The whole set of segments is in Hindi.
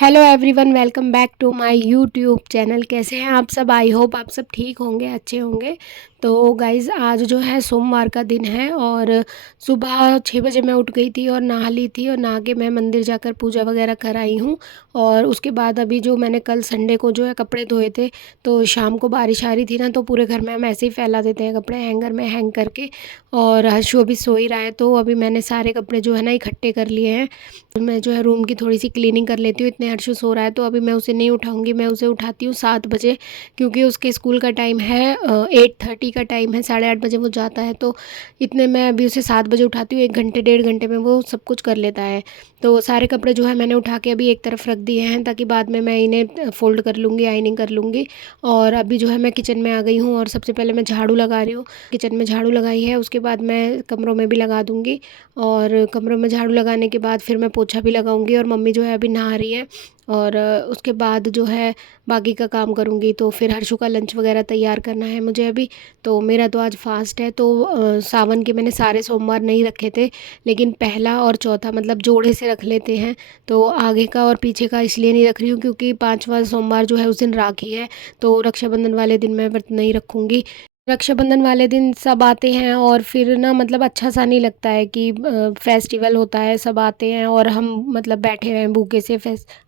Hello everyone, welcome back to my YouTube channel. कैसे हैं आप सब? आई होप आप सब ठीक होंगे, अच्छे होंगे। तो गाइज़, आज जो है सोमवार का दिन है और सुबह 6 बजे मैं उठ गई थी और नहा ली थी और नहा के मैं मंदिर जाकर पूजा वगैरह कर आई हूँ। और उसके बाद अभी जो मैंने कल संडे को जो है कपड़े धोए थे, तो शाम को बारिश आ रही थी ना, तो पूरे घर में हम ऐसे ही फैला देते हैं कपड़े हैंगर में हैंग करके। और हर्षु अभी सो ही रहा है, तो अभी मैंने सारे कपड़े जो है ना इकट्ठे कर लिए हैं। तो मैं जो है रूम की थोड़ी सी क्लीनिंग कर लेती हूँ। इतने हर्षु सो रहा है तो अभी मैं उसे नहीं उठाऊंगी, मैं उसे उठाती हूँ 7 बजे, क्योंकि उसके स्कूल का टाइम है 8:30 का टाइम है, 8:30 बजे वो जाता है। तो इतने मैं अभी उसे 7 बजे उठाती हूँ, 1 घंटे 1.5 घंटे में वो सब कुछ कर लेता है। तो सारे कपड़े जो है मैंने उठा के अभी एक तरफ रख दिए हैं, ताकि बाद में मैं इन्हें फ़ोल्ड कर लूँगी, आयनिंग कर लूँगी। और अभी जो है मैं किचन में आ गई हूँ और सबसे पहले मैं झाड़ू लगा रही हूँ। किचन में झाड़ू लगाई है, उसके बाद मैं कमरों में भी लगा दूँगी। और कमरों में झाड़ू लगाने के बाद फिर मैं पोछा भी लगाऊंगी। और मम्मी जो है अभी नहा रही है और उसके बाद जो है बाकी का काम करूंगी। तो फिर हर्षु का लंच वगैरह तैयार करना है मुझे अभी। तो मेरा तो आज फास्ट है, तो सावन के मैंने सारे सोमवार नहीं रखे थे, लेकिन पहला और चौथा मतलब जोड़े से रख लेते हैं। तो आगे का और पीछे का इसलिए नहीं रख रही हूँ क्योंकि पांचवा सोमवार जो है उस दिन राखी है, तो रक्षाबंधन वाले दिन मैं व्रत नहीं रखूँगी। रक्षाबंधन वाले दिन सब आते हैं और फिर ना मतलब अच्छा सा नहीं लगता है कि फेस्टिवल होता है, सब आते हैं और हम मतलब बैठे रहें भूखे से।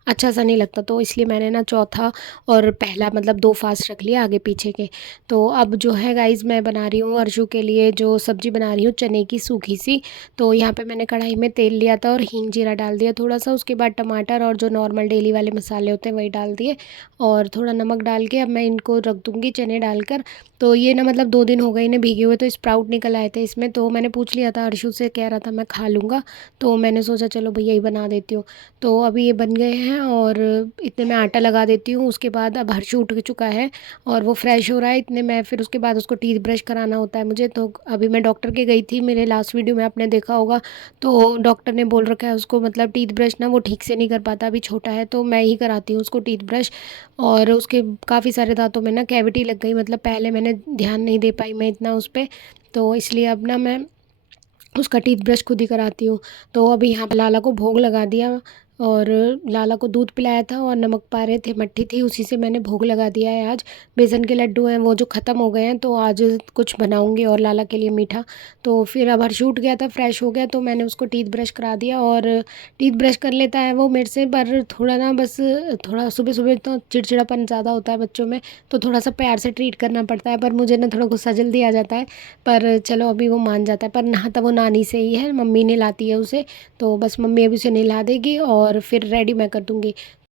अच्छा सा नहीं लगता, तो इसलिए मैंने ना चौथा और पहला मतलब 2 फास्ट रख लिया आगे पीछे के। तो अब जो है गाइज़, मैं बना रही हूँ अर्शु के लिए जो सब्ज़ी बना रही हूँ, चने की सूखी सी। तो यहाँ पे मैंने कढ़ाई में तेल लिया था और हींग जीरा डाल दिया थोड़ा सा। उसके बाद टमाटर और जो नॉर्मल डेली वाले मसाले होते हैं वही डाल दिए और थोड़ा नमक डाल के अब मैं इनको रख दूँगी चने डालकर। तो ये ना मतलब 2 दिन हो गए इन्हें भीगे हुए, तो स्प्राउट निकल आए थे इसमें। तो मैंने पूछ लिया था, अर्शु से कह रहा था मैं खा लूँगा, तो मैंने सोचा चलो भैया ही बना देती हूँ। तो अभी ये बन गए हैं और इतने में आटा लगा देती हूँ। उसके बाद अब हर्षु उठ चुका है और वो फ्रेश हो रहा है, इतने में फिर उसके बाद उसको टीथ ब्रश कराना होता है मुझे। तो अभी मैं डॉक्टर के गई थी, मेरे लास्ट वीडियो में आपने देखा होगा। तो डॉक्टर ने बोल रखा है उसको मतलब टीथ ब्रश ना वो ठीक से नहीं कर पाता, अभी छोटा है, तो मैं ही कराती हूँ उसको टीथ ब्रश। और उसके काफ़ी सारे दांतों में ना कैविटी लग गई, मतलब पहले मैंने ध्यान नहीं दे पाई मैं इतना उस पर। तो इसलिए अब ना मैं उसका टीथ ब्रश खुद ही कराती हूँ। तो अभी यहाँ पे लाला को भोग लगा दिया और लाला को दूध पिलाया था और नमक पारे थे, मट्ठी थी, उसी से मैंने भोग लगा दिया है। आज बेसन के लड्डू हैं वो जो ख़त्म हो गए हैं, तो आज कुछ बनाऊंगी और लाला के लिए मीठा। तो फिर अब हर्षू उठ गया था, फ्रेश हो गया, तो मैंने उसको टीथ ब्रश करा दिया। और टीथ ब्रश कर लेता है वो मेरे से, पर थोड़ा ना बस थोड़ा सुबह सुबह तो चिड़चिड़ापन ज़्यादा होता है बच्चों में, तो थोड़ा सा प्यार से ट्रीट करना पड़ता है। पर मुझे ना थोड़ा गुस्सा जल्दी आ जाता है, पर चलो अभी वो मान जाता है। पर नहाता वो नानी से ही है, मम्मी ने लाती है उसे, तो बस मम्मी अभी उसे नहला देगी और फिर रेडी मैं कर दूँगी।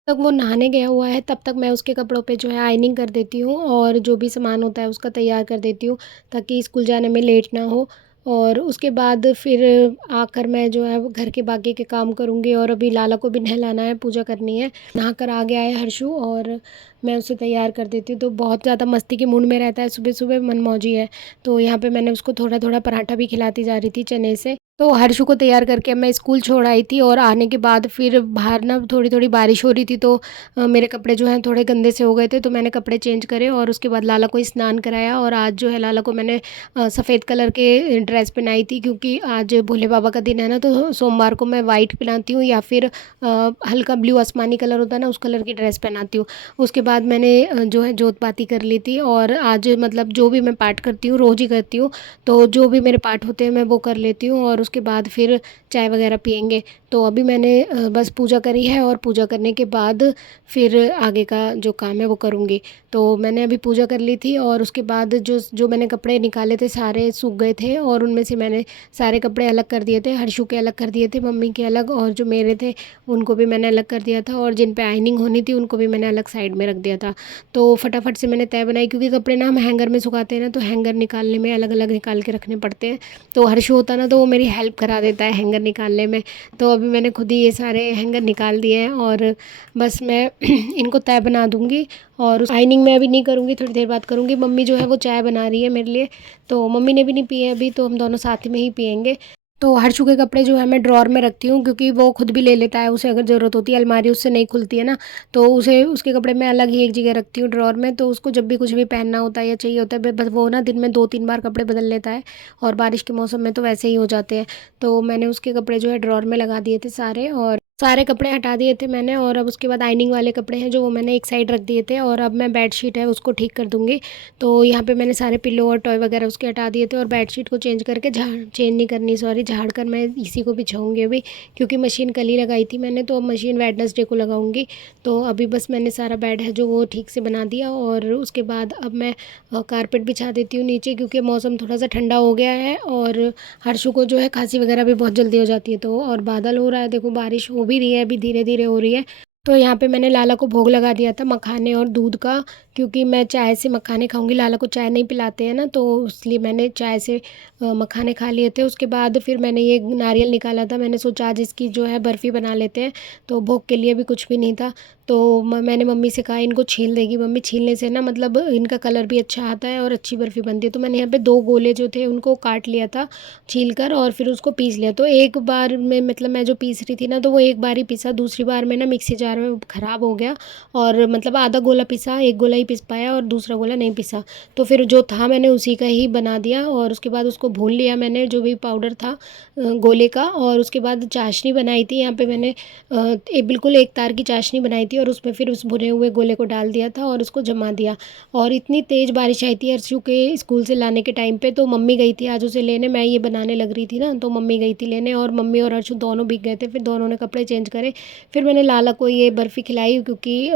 तक वो नहाने गया हुआ है तब तक मैं उसके कपड़ों पे जो है आयनिंग कर देती हूँ और जो भी सामान होता है उसका तैयार कर देती हूँ, ताकि स्कूल जाने में लेट ना हो। और उसके बाद फिर आकर मैं जो है वो घर के बाकी के काम करूँगी। और अभी लाला को भी नहलाना है, पूजा करनी है। नहा कर आ गया है हर्षु और मैं उसे तैयार कर देती हूँ। तो बहुत ज़्यादा मस्ती के मूड में रहता है, सुबह सुबह मनमौजी है। तो यहाँ पे मैंने उसको थोड़ा थोड़ा पराठा भी खिलाती जा रही थी चने से। तो हर्षु को तैयार करके मैं स्कूल छोड़ आई थी और आने के बाद फिर बाहर ना थोड़ी थोड़ी बारिश हो रही थी, तो मेरे कपड़े जो हैं थोड़े गंदे से हो गए थे, तो मैंने कपड़े चेंज करे और उसके बाद लाला को स्नान कराया। और आज जो है लाला को मैंने सफ़ेद कलर के ड्रेस पहनाई थी, क्योंकि आज भोले बाबा का दिन है ना, तो सोमवार को मैं वाइट पहनाती हूँ या फिर हल्का ब्लू आसमानी कलर होता है ना, उस कलर की ड्रेस पहनाती हूँ। उसके बाद मैंने जो है जोत बाती कर ली थी। और आज मतलब जो भी मैं पाठ करती हूँ रोज़ ही करती हूँ, तो जो भी मेरे पाठ होते हैं मैं वो कर लेती हूँ और उसके बाद फिर चाय वगैरह पियेंगे। तो अभी मैंने बस पूजा करी है और पूजा करने के बाद फिर आगे का जो काम है वो करूँगी। तो मैंने अभी पूजा कर ली थी और उसके बाद जो जो मैंने कपड़े निकाले थे सारे सूख गए थे और उनमें से मैंने सारे कपड़े अलग कर दिए थे, हर्षु के अलग कर दिए थे, मम्मी के अलग, और जो मेरे थे उनको भी मैंने अलग कर दिया था, और जिन पे आइनिंग होनी थी उनको भी मैंने अलग साइड में रख दिया था। तो फटाफट से मैंने तय बनाई, क्योंकि कपड़े ना हम हैंगर में सुखाते हैं ना, तो हैंगर निकालने में अलग अलग निकाल के रखने पड़ते हैं। तो हर्षु होता ना तो वो मेरी हेल्प करा देता है हैंगर निकालने में। तो अभी मैंने खुद ही ये सारे हैंगर निकाल दिए हैं और बस मैं इनको तय बना दूँगी। और उस आइनिंग मैं अभी नहीं करूँगी, थोड़ी देर बाद करूँगी। मम्मी जो है वो चाय बना रही है मेरे लिए, तो मम्मी ने भी नहीं पी है अभी, तो हम दोनों साथ में ही पियेंगे। तो हर्षु के कपड़े जो है मैं ड्रॉर में रखती हूँ, क्योंकि वो खुद भी ले लेता है, उसे अगर ज़रूरत होती है, अलमारी उससे नहीं खुलती है ना, तो उसे उसके कपड़े मैं अलग ही एक जगह रखती हूँ ड्रॉर में। तो उसको जब भी कुछ भी पहनना होता है या चाहिए होता है, बस वो ना दिन में 2-3 बार कपड़े बदल लेता है, और बारिश के मौसम में तो वैसे ही हो जाते हैं। तो मैंने उसके कपड़े जो है ड्रॉर में लगा दिए थे सारे। और सारे कपड़े हटा दिए थे मैंने और अब उसके बाद आइनिंग वाले कपड़े हैं जो वो मैंने एक साइड रख दिए थे और अब मैं बेडशीट है उसको ठीक कर दूँगी। तो यहाँ पे मैंने सारे पिल्लो और टॉय वगैरह उसके हटा दिए थे और बेडशीट को चेंज करके झाड़ चेंज नहीं करनी सॉरी झाड़ कर मैं इसी को बिछाऊँगी अभी, क्योंकि मशीन कल ही लगाई थी मैंने तो अब मशीन वेडनेसडे को लगाऊँगी। तो अभी बस मैंने सारा बेड है जो वो ठीक से बना दिया और उसके बाद अब मैं कारपेट बिछा देती हूँ नीचे, क्योंकि मौसम थोड़ा सा ठंडा हो गया है और हर्षु को जो है खांसी वगैरह भी बहुत जल्दी हो जाती है। तो और बादल हो रहा है, देखो बारिश हो भी रही है अभी धीरे धीरे हो रही है। तो यहाँ पे मैंने लाला को भोग लगा दिया था मखाने और दूध का, क्योंकि मैं चाय से मखाने खाऊंगी, लाला को चाय नहीं पिलाते हैं ना, तो इसलिए मैंने चाय से मखाने खा लिए थे। उसके बाद फिर मैंने ये नारियल निकाला था, मैंने सोचा आज इसकी जो है बर्फ़ी बना लेते हैं। तो भोग के लिए भी कुछ भी नहीं था, तो मैंने मम्मी से कहा इनको छील देगी मम्मी, छीलने से ना मतलब इनका कलर भी अच्छा आता है और अच्छी बर्फ़ी बनती है। तो मैंने यहाँ पे 2 गोले जो थे उनको काट लिया था छील कर और फिर उसको पीस लिया। तो एक बार में मतलब मैं जो पीस रही थी ना तो वो एक बार ही पीसा, दूसरी बार में ना मिक्सी जार में ख़राब हो गया और मतलब आधा गोला पीसा, एक गोला ही पीस पाया और दूसरा गोला नहीं पीसा। तो फिर जो था मैंने उसी का ही बना दिया और उसके बाद उसको भून लिया मैंने जो भी पाउडर था गोले का। और उसके बाद चाशनी बनाई थी यहाँ पे मैंने बिल्कुल एक तार की चाशनी बनाई थी और उसमें फिर उस भुने हुए गोले को डाल दिया था और उसको जमा दिया। और इतनी तेज़ बारिश आई थी अर्शु के स्कूल से लाने के टाइम पे, तो मम्मी गई थी आज उसे लेने, मैं ये बनाने लग रही थी ना तो मम्मी गई थी लेने और मम्मी और अर्शु दोनों भीग गए थे। फिर दोनों ने कपड़े चेंज करे, फिर मैंने लाला को ये बर्फ़ी खिलाई क्योंकि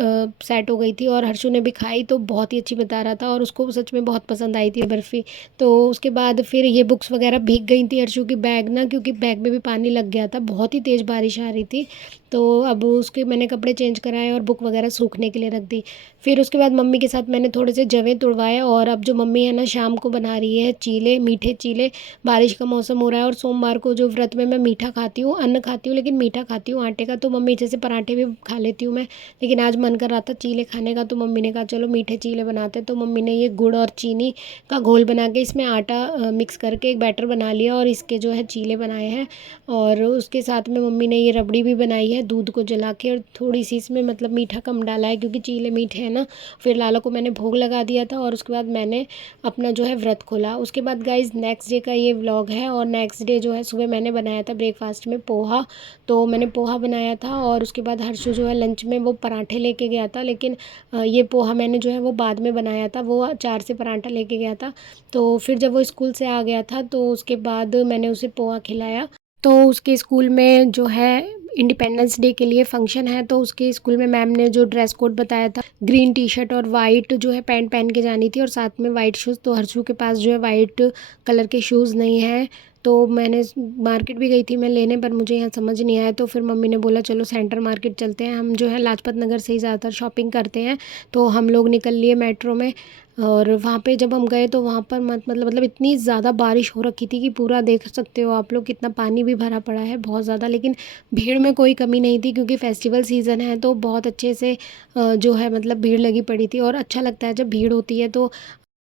सेट हो गई थी और हर्षु ने भी खाई तो बहुत ही अच्छी बता रहा था और उसको सच में बहुत पसंद आई थी बर्फ़ी। तो उसके बाद फिर ये बुक्स वगैरह भीग गई थी हर्षु की बैग ना, क्योंकि बैग में भी पानी लग गया था, बहुत ही तेज़ बारिश आ रही थी। तो अब उसके मैंने कपड़े चेंज कराए और बुक वगैरह सूखने के लिए रख दी। फिर उसके बाद मम्मी के साथ मैंने थोड़े से जवे तुड़वाए और अब जो मम्मी है ना शाम को बना रही है चीले, मीठे चीले। बारिश का मौसम हो रहा है और सोमवार को जो व्रत में मैं मीठा खाती हूँ, अन्न खाती हूँ लेकिन मीठा खाती हूँ आटे का, तो मम्मी जैसे पराठे भी खा लेती हूँ मैं, लेकिन आज मन कर रहा था चीले खाने का तो मम्मी ने कहा चलो मीठे चीले बनाते। तो मम्मी ने ये गुड़ और चीनी का घोल बना के इसमें आटा मिक्स करके एक बैटर बना लिया और इसके जो है चीले बनाए हैं। और उसके साथ में मम्मी ने ये रबड़ी भी बनाई है दूध को जला के और थोड़ी सी इसमें मतलब मीठा कम डाला है क्योंकि चीले मीठे हैं ना। फिर लाला को मैंने भोग लगा दिया था और उसके बाद मैंने अपना जो है व्रत खोला। उसके बाद गाइज नेक्स्ट डे का ये व्लॉग है और नेक्स्ट डे जो है सुबह मैंने बनाया था ब्रेकफास्ट में पोहा। तो मैंने पोहा बनाया था और उसके बाद हर्षु जो है लंच में वो पराठे लेके गया था, लेकिन ये पोहा मैंने जो है वो बाद में बनाया था, वो 4 से पराठा लेके गया था। तो फिर जब वो स्कूल से आ गया था तो उसके बाद मैंने उसे पोहा खिलाया। तो उसके स्कूल में जो है इंडिपेंडेंस डे के लिए फंक्शन है, तो उसके स्कूल में मैम ने जो ड्रेस कोड बताया था ग्रीन टी शर्ट और वाइट जो है पैंट पहन के जानी थी और साथ में वाइट शूज़। तो हर्षू के पास जो है वाइट कलर के शूज़ नहीं हैं, तो मैंने मार्केट भी गई थी मैं लेने, पर मुझे यहाँ समझ नहीं आया। तो फिर मम्मी ने बोला चलो सेंटर मार्केट चलते हैं, हम जो है लाजपत नगर से ही ज़्यादातर शॉपिंग करते हैं। तो हम लोग निकल लिए मेट्रो में और वहाँ पे जब हम गए तो वहाँ पर मतलब इतनी ज़्यादा बारिश हो रखी थी कि पूरा देख सकते हो आप लोग कितना पानी भी भरा पड़ा है बहुत ज़्यादा, लेकिन भीड़ में कोई कमी नहीं थी क्योंकि फेस्टिवल सीज़न है तो बहुत अच्छे से जो है मतलब भीड़ लगी पड़ी थी और अच्छा लगता है जब भीड़ होती है तो।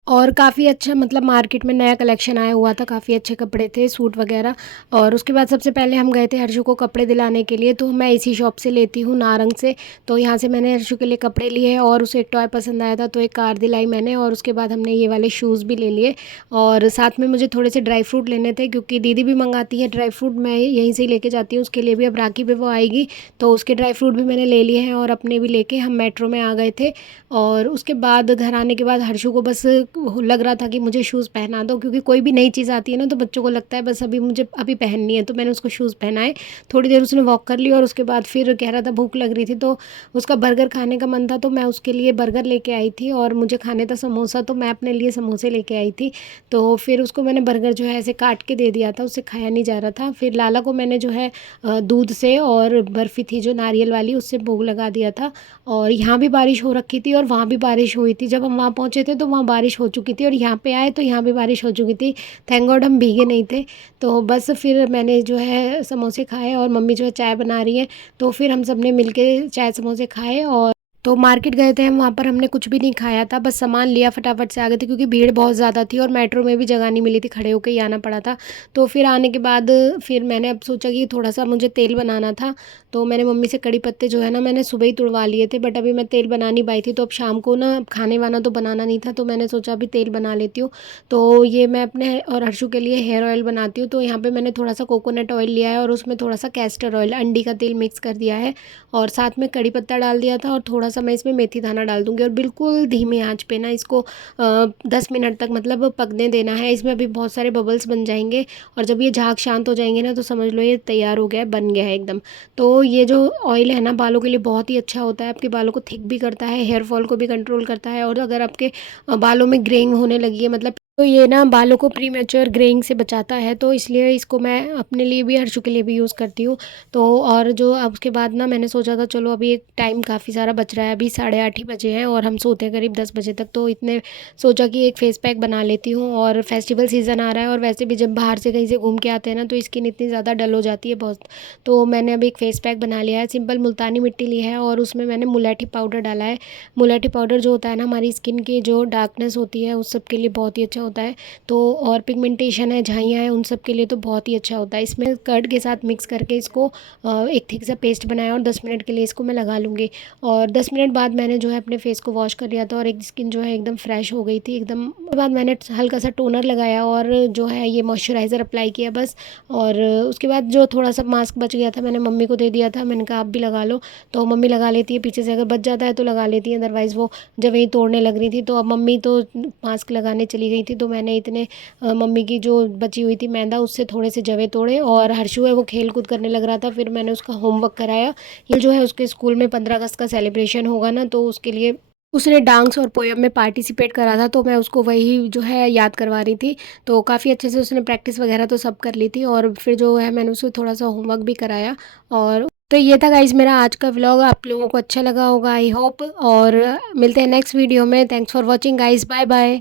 और काफ़ी अच्छा मतलब मार्केट में नया कलेक्शन आया हुआ था, काफ़ी अच्छे कपड़े थे सूट वगैरह। और उसके बाद सबसे पहले हम गए थे हर्षु को कपड़े दिलाने के लिए, तो मैं इसी शॉप से लेती हूँ नारंग से। तो यहाँ से मैंने हर्षु के लिए कपड़े लिए और उसे एक टॉय पसंद आया था तो एक कार दिलाई मैंने और उसके बाद हमने ये वाले शूज़ भी ले लिए। और साथ में मुझे थोड़े से ड्राई फ्रूट लेने थे क्योंकि दीदी भी मंगाती है ड्राई फ्रूट, मैं यहीं से ही लेके जाती हूँ उसके लिए भी, अब राखी पे वो आएगी तो उसके ड्राई फ्रूट भी मैंने ले लिए हैं और अपने भी लेके हम मेट्रो में आ गए थे। और उसके बाद घर आने के बाद हर्षु को बस लग रहा था कि मुझे शूज़ पहना दो, क्योंकि कोई भी नई चीज़ आती है ना तो बच्चों को लगता है बस अभी मुझे अभी पहननी है, तो मैंने उसको शूज़ पहनाए। थोड़ी देर उसने वॉक कर ली और उसके बाद फिर कह रहा था भूख लग रही थी तो उसका बर्गर खाने का मन था, तो मैं उसके लिए बर्गर लेके आई थी और मुझे खाने था समोसा तो मैं अपने लिए समोसे लेके आई थी। तो फिर उसको मैंने बर्गर जो है ऐसे काट के दे दिया था, उससे खाया नहीं जा रहा था। फिर लाला को मैंने जो है दूध से और बर्फ़ी थी जो नारियल वाली उससे भोग लगा दिया था। और यहाँ भी बारिश हो रखी थी और वहाँ भी बारिश हुई थी, जब हम वहाँ पहुँचे थे तो वहाँ बारिश हो चुकी थी और यहाँ पे आए तो यहाँ भी बारिश हो चुकी थी। थैंक गॉड हम भीगे नहीं थे। तो बस फिर मैंने जो है समोसे खाए और मम्मी जो है चाय बना रही है, तो फिर हम सब ने मिल के चाय समोसे खाए। और तो मार्केट गए थे हम, वहाँ पर हमने कुछ भी नहीं खाया था, बस सामान लिया, फटाफट से आ गए थे क्योंकि भीड़ बहुत ज़्यादा थी और मेट्रो में भी जगह नहीं मिली थी, खड़े होकर ही आना पड़ा था। तो फिर आने के बाद फिर मैंने अब सोचा कि थोड़ा-सा मुझे तेल बनाना था, तो मैंने मम्मी से कड़ी पत्ते जो है ना मैंने सुबह ही तुड़वा लिए थे, बट अभी मैं तेल बना नहीं पाई थी, तो अब शाम को ना खाने-वाना तो बनाना नहीं था, तो मैंने सोचा अभी तेल बना लेती हूँ। तो ये मैं अपने और हर्षु के लिए हेयर ऑयल बनाती हूँ, तो यहाँ पे मैंने थोड़ा-सा कोकोनट ऑयल लिया है और उसमें थोड़ा-सा कैस्टर ऑयल, अंडी का तेल मिक्स कर दिया है और साथ में कड़ी पत्ता डाल दिया था और थोड़ा-सा मैं इसमें मेथी दाना डाल दूँगी और बिल्कुल धीमी आँच पे ना इसको 10 मिनट तक मतलब पकने देना है। इसमें अभी बहुत सारे बबल्स बन जाएँगे और जब ये झाग शांत हो जाएँगे ना, तो समझ लो ये तैयार हो गया है, बन गया है एकदम। तो ये जो ऑयल है ना बालों के लिए बहुत ही अच्छा होता है, आपके बालों को थिक भी करता है, हेयर फॉल को भी कंट्रोल करता है और अगर आपके बालों में ग्रेइंग होने लगी है मतलब, तो ये ना बालों को प्रीमेच्योर ग्रेइंग से बचाता है, तो इसलिए इसको मैं अपने लिए भी, हर्षु के लिए भी यूज़ करती हूँ। तो और जो अब उसके बाद ना मैंने सोचा था चलो अभी एक टाइम काफ़ी सारा बच रहा है, अभी 8:30 ही बजे हैं और हम सोते हैं करीब 10 बजे तक, तो इतने सोचा कि एक फ़ेस पैक बना लेती हूँ और फेस्टिवल सीज़न आ रहा है और वैसे भी जब बाहर से कहीं से घूम के आते हैं ना तो स्किन इतनी ज़्यादा डल हो जाती है बहुत। तो मैंने अभी एक फ़ेस पैक बना लिया है, सिंपल मुल्तानी मिट्टी ली है और उसमें मैंने मुलेठी पाउडर डाला है। मुलेठी पाउडर जो होता है ना हमारी स्किन की जो डार्कनेस होती है उस सब के लिए बहुत ही अच्छा होता है। तो और पिगमेंटेशन है, झाइयाँ हैं, उन सब के लिए तो बहुत ही अच्छा होता है। इसमें कर्ड के साथ मिक्स करके इसको एक थिक सा पेस्ट बनाया और 10 मिनट के लिए इसको मैं लगा लूँगी और 10 मिनट बाद मैंने जो है अपने फेस को वॉश कर लिया था और एक स्किन जो है एकदम फ्रेश हो गई थी एकदम। उसके बाद मैंने हल्का सा टोनर लगाया और जो है ये मॉइस्चराइज़र अप्लाई किया बस। और उसके बाद जो थोड़ा सा मास्क बच गया था मैंने मम्मी को दे दिया था, मैंने कहा आप भी लगा लो, तो मम्मी लगा लेती है पीछे से, अगर बच जाता है तो लगा लेती है, अदरवाइज़ वो जब वही तोड़ने लग रही थी तो अब मम्मी तो मास्क लगाने चली गई थी, तो मैंने इतने मम्मी की जो बची हुई थी मैदा उससे थोड़े से जवे तोड़े और हर्षु है वो खेल कूद करने लग रहा था, फिर मैंने उसका होमवर्क कराया। ये जो है उसके स्कूल में 15 अगस्त का सेलिब्रेशन होगा ना, तो उसके लिए उसने डांस और पोएम में पार्टिसिपेट करा था, तो मैं उसको वही जो है याद करवा रही थी। तो काफ़ी अच्छे से उसने प्रैक्टिस वगैरह तो सब कर ली थी और फिर जो है मैंने उसे थोड़ा सा होमवर्क भी कराया। और तो ये था गाइज़ मेरा आज का व्लॉग, आप लोगों को अच्छा लगा होगा आई होप, और मिलते हैं नेक्स्ट वीडियो में। Thanks for watching guys, bye bye.